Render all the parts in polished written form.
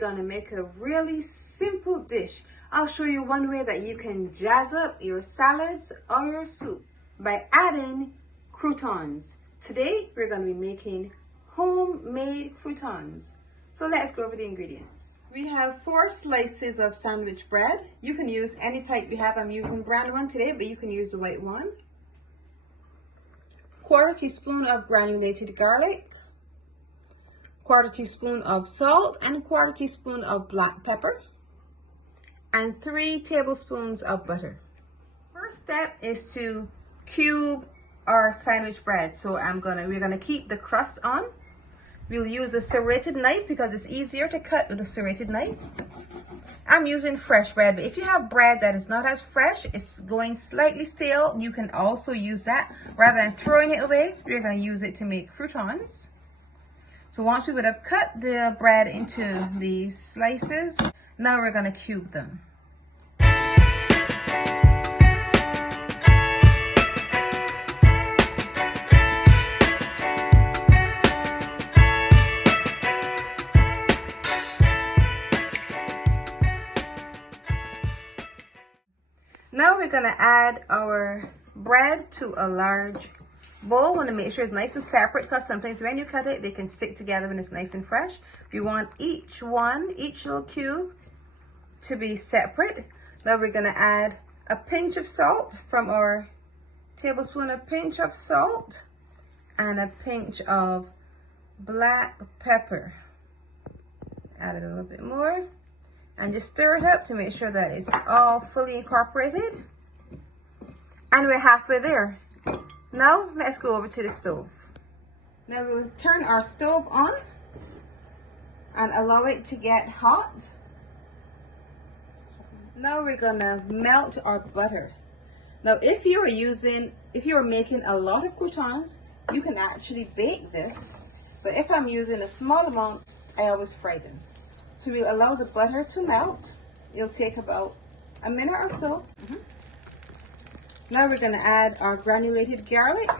going to make a really simple dish. I'll show you one way that you can jazz up your salads or your soup by adding croutons. Today, we're going to be making homemade croutons. So let's go over the ingredients. We have 4 slices of sandwich bread. You can use any type you have. I'm using brown one today, but you can use the white one. 1/4 teaspoon of granulated garlic. 1/4 teaspoon of salt and 1/4 teaspoon of black pepper. And 3 tablespoons of butter. First step is to cube our sandwich bread. So we're gonna keep the crust on. We'll use a serrated knife because it's easier to cut with a serrated knife. I'm using fresh bread, but if you have bread that is not as fresh, it's going slightly stale, you can also use that. Rather than throwing it away, we're gonna use it to make croutons. So once we would have cut the bread into these slices, now we're gonna cube them. Now we're gonna add our bread to a large bowl. Want to make sure it's nice and separate because sometimes when you cut it, they can stick together when it's nice and fresh. You want each little cube to be separate. Now we're gonna add a pinch of salt from our tablespoon, a pinch of salt, and a pinch of black pepper. Add it a little bit more. And just stir it up to make sure that it's all fully incorporated. And we're halfway there. Now let's go over to the stove. Now we'll turn our stove on and allow it to get hot. Now we're gonna melt our butter. Now if you're making a lot of croutons, you can actually bake this. But if I'm using a small amount, I always fry them. So we'll allow the butter to melt. It'll take about a minute or so. Now we're gonna add our granulated garlic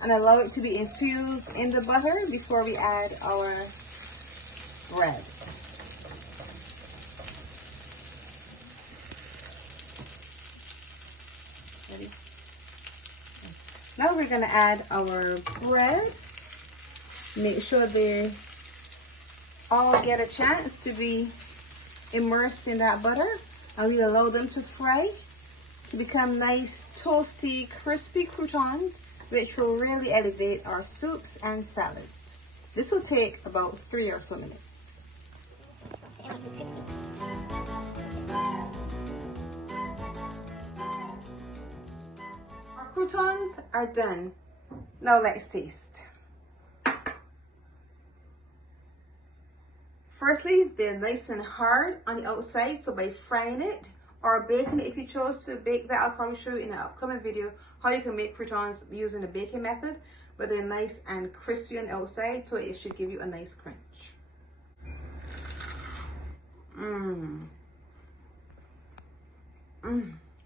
and allow it to be infused in the butter before we add our bread. Ready? Now we're gonna add our bread. Make sure they all get a chance to be immersed in that butter, and we'll allow them to fry to become nice, toasty, crispy croutons, which will really elevate our soups and salads. This will take about 3 or so minutes. Our croutons are done. Now let's taste. Firstly, they're nice and hard on the outside, so by frying it or baking it, if you chose to bake that, I'll probably show you in an upcoming video how you can make croutons using the baking method, but they're nice and crispy on the outside, so it should give you a nice crunch.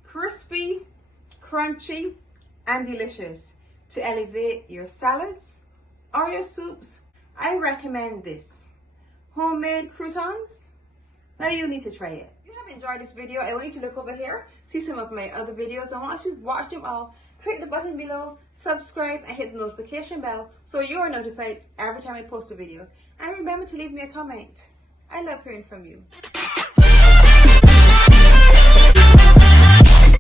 Crispy, crunchy, and delicious. To elevate your salads or your soups, I recommend this. Homemade croutons. Now you need to try it. If you have enjoyed this video, I want you to look over here, see some of my other videos, and once you've watched them all, click the button below, subscribe, and hit the notification bell so you're notified every time I post a video. And remember to leave me a comment. I love hearing from you.